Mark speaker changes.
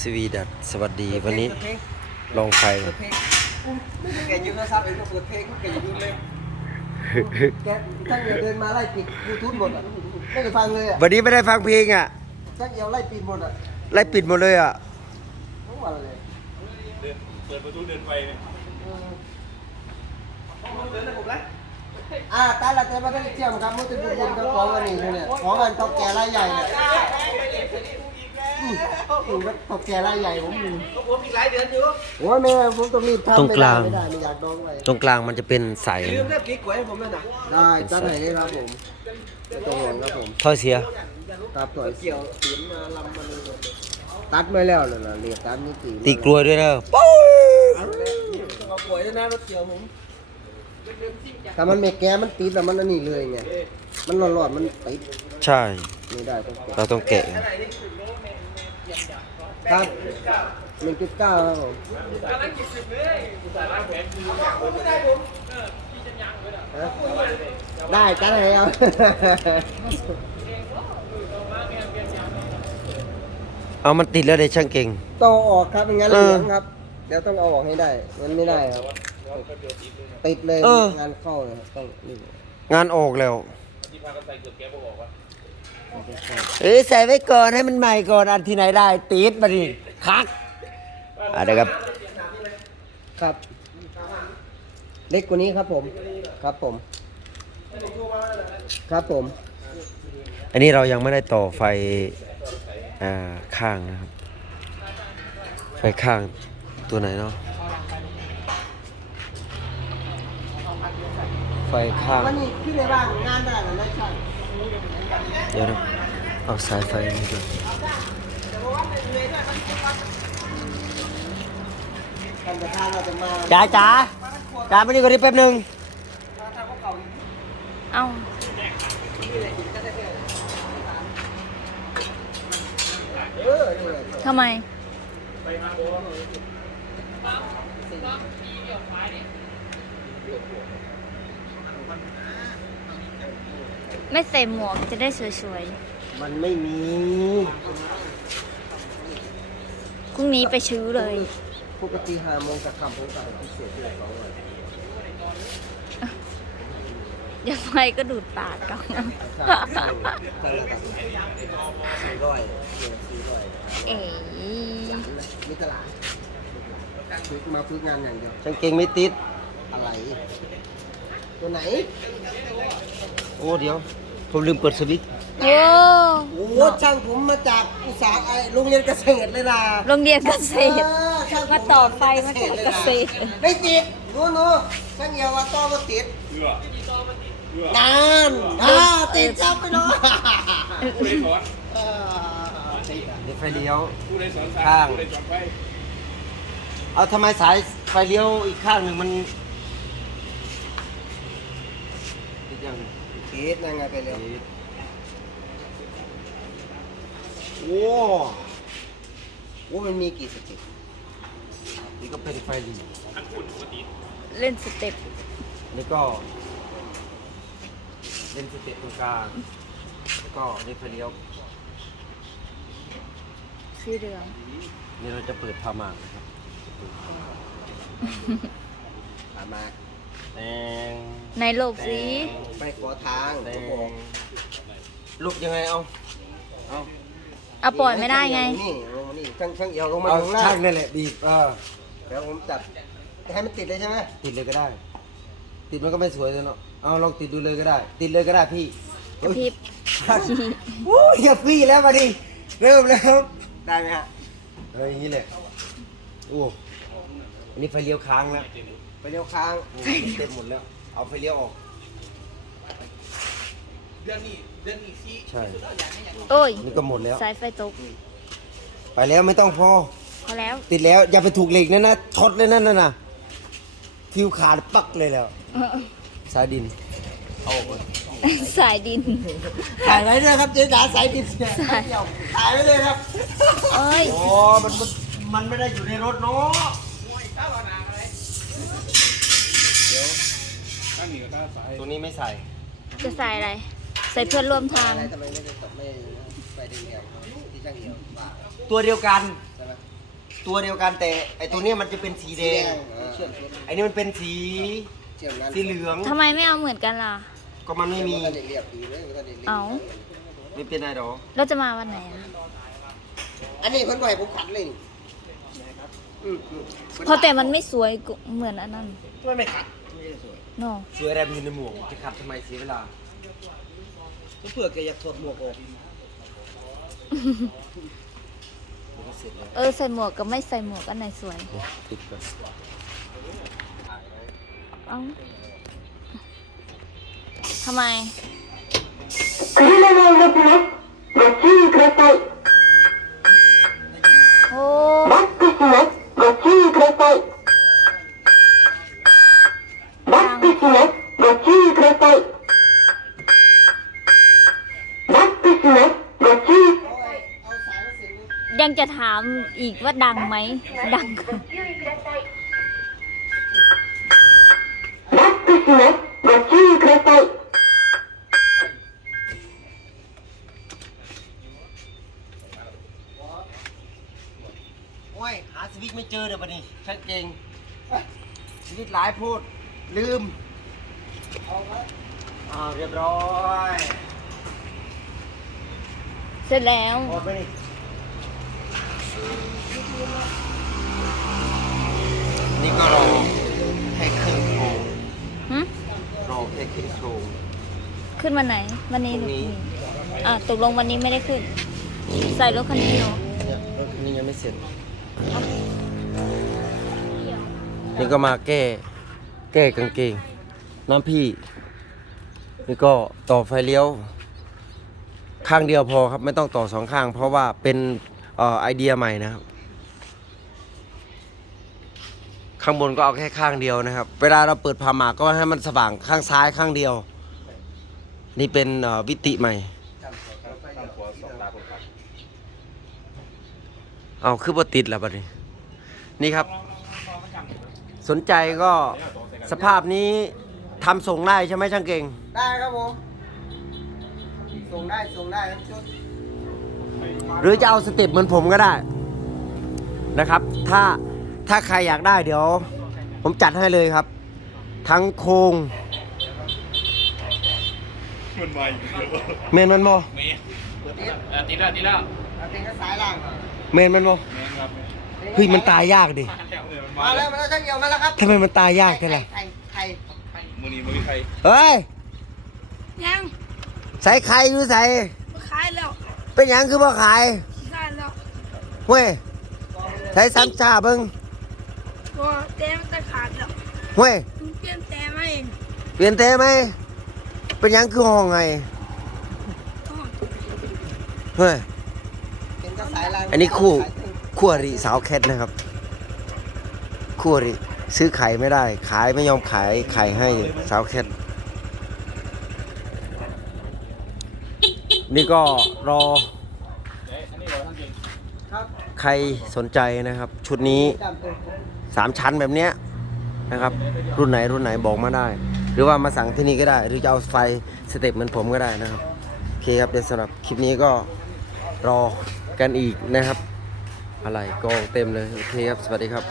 Speaker 1: สวีดัตสวัสดีวันนี้ลองไฟ
Speaker 2: เปิดเพลงแกยืมโทรศัพท์เองก็เปิดเพลงแกยืมเลยแกตั้งเดียวเดินมาไล่ปิดบลูทูธหมดอะไม่ได้ฟังเลยอะ
Speaker 1: วันนี้ไม่ได้ฟังเพลงอะ
Speaker 2: ตั้งเดียวไล่ปิดหมดอะ
Speaker 1: ไล่ปิดหมดเลยอะ
Speaker 2: ทั้งวันเลย
Speaker 3: เดินเปิดประตูเดินไปเนี่ย
Speaker 2: อ่าตาละแต่มาได้เที่ยวครับมุติบุญกับของอันนี้เนี่ยของอันตกแก่รายใหญ่เนี่ย อืมอืมตกแก่รายใหญ่ผมมี
Speaker 3: ผมอีกหลายเดือนอยู่
Speaker 2: โอ้ยแม่ผมต้องรีบทำ
Speaker 1: ตรงกลาง
Speaker 2: ไม่ได้ไม่อยากดองไว้
Speaker 1: ตรงกลางมันจะเป็นใส
Speaker 3: ลืมเรื่องกิ๊กไว้ให้ผมแล้วนะ
Speaker 2: ได้ตั้งไหนได้ครับผมต้องหงครับผม
Speaker 1: ท่อเสีย
Speaker 2: ตัดต่อยเกี่ยวเสียมาลำมาเลยตัดไม่แล้วเลยนะเรียกตัดนี่ตี
Speaker 1: ตีกลวยด้วยเด้อป๊
Speaker 2: เอาป่วยด้วยนะรถเกี่ยวผมถ้ามันไม่แก้มันติดแล้วมันอันนี้เลยไงมันหลอดๆมันติด
Speaker 1: ใช่
Speaker 2: ไม่ได้ต้องแก้
Speaker 1: เราต้องแกะ
Speaker 2: ครับหนึ่งจุดเก้าครับผมฮะได้จัดให้เอา
Speaker 1: เอามันติดแล้วเดี๋ยวช่างเก่ง
Speaker 2: ต้องเอาออกครับไม่งั้น
Speaker 1: เอ
Speaker 2: เห
Speaker 1: อ
Speaker 2: ลืองครับ เดี๋ยวต้องเอาออกให้ได้มันไม่ได้ครับ ติดเลย
Speaker 1: เออ
Speaker 2: งานเข้าเลยครับต้องนี่
Speaker 1: งานออกแล้ว
Speaker 3: ที่พากันใส่เกือบแก้บอกว่า
Speaker 1: เอ้ยใส่ไว้ก่อนให้มันใหม่ก่อนอันที่ไหนได้ติดมาดิคักอะเดี๋ยวครับ
Speaker 2: ครับ เล็กกว่านี้ครับผมครับผม ครับผม
Speaker 1: อันนี้เรายังไม่ได้ต่อไฟอ่าข้างนะครับ ไฟข้างตัวไหนเนาะไฟข้าง
Speaker 2: วันนี้พี่ได้ว่างงานได้หรือไม่ใช่
Speaker 1: เดี๋ยวนะเอาสายไฟนี่ก่อน
Speaker 2: ท่านประธานเราจะมา
Speaker 1: จ๋าจ๋าจ๋ามานี่ก่อนดิแป๊บหนึง
Speaker 4: เอ้า
Speaker 2: เออนี่แหละ
Speaker 4: ทำไม ไม่ใส่หมวกจะได้สวย
Speaker 2: มันไม่มี
Speaker 4: ๆพรุ่งนี้ไปชื้อเลย
Speaker 2: ปกติห้าโมงจะคำผมสั่งพิเศษด้วยสองวัน
Speaker 4: อย่าไฟก็ดูดปากกัน
Speaker 2: สั่งสั่งสั่งละกันสี่ร้อยเออสี่ร้อย
Speaker 4: เอ๋
Speaker 2: มีตลาดฝึกมาฝึกงานอย่างเดียว
Speaker 1: ช่างเก่งไม่ติด
Speaker 2: อะไร ตัวไหน
Speaker 1: โอ้เดี๋ยว ผมลืมเปิดสวิตช์
Speaker 4: โอ้
Speaker 2: โอ้ช่างผมมาจากอุตสาหไอโรงเรียนเกษตรเลยนะ
Speaker 4: โรงเรียนเกษตร
Speaker 2: เออช่างผ
Speaker 4: มาต่อไฟมาจากเกษตร
Speaker 2: ไม่ติดนู้นนู้นช่างเหี่ยวว่าต่อมาติด
Speaker 3: เรือ
Speaker 2: นานอ่าติดจับไปเนาะ
Speaker 3: ผู้ใดสอน
Speaker 2: เออติดอะ
Speaker 1: เดี๋ยวไฟเลี้ยว
Speaker 3: ผู้ใดสอน
Speaker 1: ข้าง
Speaker 3: ผู้ใดสอนไป
Speaker 1: เอาทำไมสายไฟเลี้ยวอีกข้างหนึ่งมันติดยัง ไง
Speaker 2: ติดนั่งไงไปเลย
Speaker 1: ติดโอ้
Speaker 2: โอ้มันมีกี่สเต็ป
Speaker 1: นี่ก็เป็นไฟดี
Speaker 4: เล่นสเต็ป
Speaker 1: นี่ก็ เล่นสเต็ปตรงกลางแล้วก็นี่ไฟเลี้ยว
Speaker 4: สีเหลือง
Speaker 1: นี่เราจะเปิดพามากนะครับ
Speaker 2: ตามมา
Speaker 1: แดง
Speaker 4: ในโลกสี
Speaker 2: ไปขอทาง
Speaker 1: แด
Speaker 2: เขาบอก
Speaker 1: งลูกยังไงเอา
Speaker 2: เอา
Speaker 4: เอาปล่อยไม่ได้ไง
Speaker 2: นี่ลงมานี่ช่างช่างเหี่ยวลงมา
Speaker 1: เอา
Speaker 2: ข้างหน้า
Speaker 1: ช่างนั่นแหละบีบเออ
Speaker 2: เดี๋ยวผมจับให้มันติดเลยใช่ไหม
Speaker 1: ติดเลยก็ได้ ติดมันก็ไม่สวยเลยเนาะเอาลองติดดูเลยก็ได้ ติดเลยก็ได้พี่
Speaker 4: กระพริบ
Speaker 1: โอ้ยอย่าพี่แล้วมาดิเริ่มแล้ว
Speaker 2: ได้ไหมฮะ
Speaker 1: เอออย่างนี้แหละโอ้อันนี้ไฟเลี้ยวค้างแล้ว
Speaker 2: ไปเลี้ยวค้าง
Speaker 1: โอ้เต็มหมดแล้ว เอาไฟเลี้ยวออก
Speaker 3: เดือนนี้เดือนนี้ที่
Speaker 1: ใช่
Speaker 4: โอ้ย
Speaker 1: นี่ก็หมดแล้ว
Speaker 4: สายไฟตก
Speaker 1: ไปแล้วไม่ต้องพอ
Speaker 4: พอแล้ว
Speaker 1: ติดแล้ว อย่าไปถูกเหล็กนั่นนะช็อตเลยนั่นน่ะนะฟิวขาดปักเลยแล้ว สายดินเอาออกก่อน
Speaker 4: สายดิน
Speaker 2: ถ่ายไว้ด้วยครับเจ๊จ๋าสายติดเนี่ย
Speaker 4: สาย
Speaker 2: เหี่ยวถ่ายไว้เลยครับ
Speaker 4: เอ้ย
Speaker 1: โอ้มันมันมันไม่ได้อยู่ในรถเนาะ
Speaker 3: ตั้งหนีกับตาสาย
Speaker 1: ตัวนี้ไม่ใส่
Speaker 4: จะใส่อะไร ใส่เพื่อนร่วมทาง
Speaker 2: อะไรทำไมไม่ได้ตบไม่ไปเดียวๆที่ช่างเหี่ยวบ้า
Speaker 1: ตัวเดียวกัน
Speaker 2: ใช่ไหม
Speaker 1: ตัวเดียวกันแต่ไอตัวเนี้ยมันจะเป็นสีแดง
Speaker 2: เชื่อมชุด
Speaker 1: ไอนี้มันเป็นสี
Speaker 2: เชื่อมงาน
Speaker 1: สีเหลือง
Speaker 4: ทำไมไม่เอาเหมือนกันล่ะ
Speaker 1: ก็มันไม่มี
Speaker 2: ก็ได้เรียบดีเลยก็ได้เรียบ
Speaker 4: เอา
Speaker 1: ไม่เป็นไรหรอก
Speaker 4: เราจะมาวันไหนอะ
Speaker 2: อันนี้เพิ่นบ่ให้ผมขัดเลยนี่อืมอืม
Speaker 4: เพราะแต่มันไม่สวยกูเหมือนอันนั้น
Speaker 2: ไม่ไม่ขัดไม่ได้สวย
Speaker 4: เนาะ
Speaker 1: สวยอะไรมันอยู่ในหมวกจะขับทำไมเสียเวลา
Speaker 2: เพื่อแกอยากถอดหมวกออก
Speaker 4: เออใส่หมวกกับไม่ใส่หมวกอันไหนสวย
Speaker 1: ติดก่อน
Speaker 4: เอ้าทำไม
Speaker 5: 車が動きます。ご注意ください。 า
Speaker 2: ม
Speaker 4: อีกว่าดังไหม ดัง
Speaker 1: โอ้ยหาสวิตไม่เจอเดี๋ยวบันนี้ชัดเจนสวิตหลายพูด ลืมอ้าเรียบร้อย
Speaker 4: เสร็จแล้ว
Speaker 1: หมดไปนี่ นี่ก็รอแค่ครึ่งโครง
Speaker 4: หึ
Speaker 1: รอแค่ครึ่งโครง
Speaker 4: ขึ้นวันไหน วันนี้
Speaker 1: พรุ่งนี้
Speaker 4: อะตกลงวันนี้ไม่ได้ขึ้น ใส่รถคันนี้เนาะ
Speaker 1: เนี่ยรถคันนี้ยังไม่เสร็จ นี่ก็มาแก้ แก้กางเกง น้ำพี่ นี่ก็ต่อไฟเลี้ยว ข้างเดียวพอครับ ไม่ต้องต่อสองข้าง เพราะว่าเป็นเอ่อ ไอเดียใหม่นะครับ ข้างบนก็เอาแค่ข้างเดียวนะครับ เวลาเราเปิดพาหมากก็ให้มันสว่างข้างซ้ายข้างเดียว นี่เป็นวิติใหม่ เอาคือบ่ติดแล้วบัดนี้ นี่ครับ สนใจก็สภาพนี้ทำส่งได้ใช่ไหมช่างเก่ง
Speaker 2: ได้ครับผม ส่งได้ส่งได้ทั้งชุด
Speaker 1: หรือจะเอาสเต็ปเหมือนผมก็ได้นะครับ ถ้าถ้าใครอยากได้เดี๋ยว ผมจัดให้เลยครับ ทั้งโครง
Speaker 3: มันไว
Speaker 1: เมนมันโม
Speaker 3: เมย์เออตีแล้วตีแล้ว
Speaker 2: เอาเป็นก็สายล่างก่อน
Speaker 1: เมนมันโม
Speaker 3: เมย์ครับ
Speaker 1: เฮ้ยมันตายยากดิ
Speaker 2: มาแล้วมาแล้วช่างเหี่ยวมาแล้วครับ
Speaker 1: ทำไมมันตายยากแค่ไหน
Speaker 2: ไข่ไข่
Speaker 3: มือนี้มือใคร
Speaker 1: เฮ้ย
Speaker 6: ยัง
Speaker 1: ใส่ไข่อยู่ใส่
Speaker 6: มาขายแล้ว
Speaker 1: เป็นหยังคือบ่ขาย
Speaker 6: ขายแล้ว
Speaker 1: เว้ยใส่ซ้ำชาเบิ้ง
Speaker 6: ก็แต่มันจะขาดแล้ว
Speaker 1: เว้ย
Speaker 6: มึงเปลี่ยนแต่มาเอง
Speaker 1: เปลี่ยนเตะไหมเป็นหยังคือห้องไงเฮ้ย
Speaker 2: เป็นก็สายล่าง
Speaker 1: อันนี้คู่
Speaker 2: สายตึง
Speaker 1: คู่อริสาวแคทนะครับ คู่อริซื้อไข่ไม่ได้ ขายไม่ยอมขายไข่ให้สาวแคท นี่ก็รอใครสนใจนะครับ ชุดนี้สามชั้นแบบเนี้ยนะครับ รุ่นไหนรุ่นไหนบอกมาได้ หรือว่ามาสั่งที่นี่ก็ได้ หรือจะเอาไฟสเต็ปเหมือนผมก็ได้นะครับโอเคครับเดี๋ยวสำหรับคลิปนี้ก็รอกันอีกนะครับ อะไรกองเต็มเลยโอเคครับ สวัสดีครับ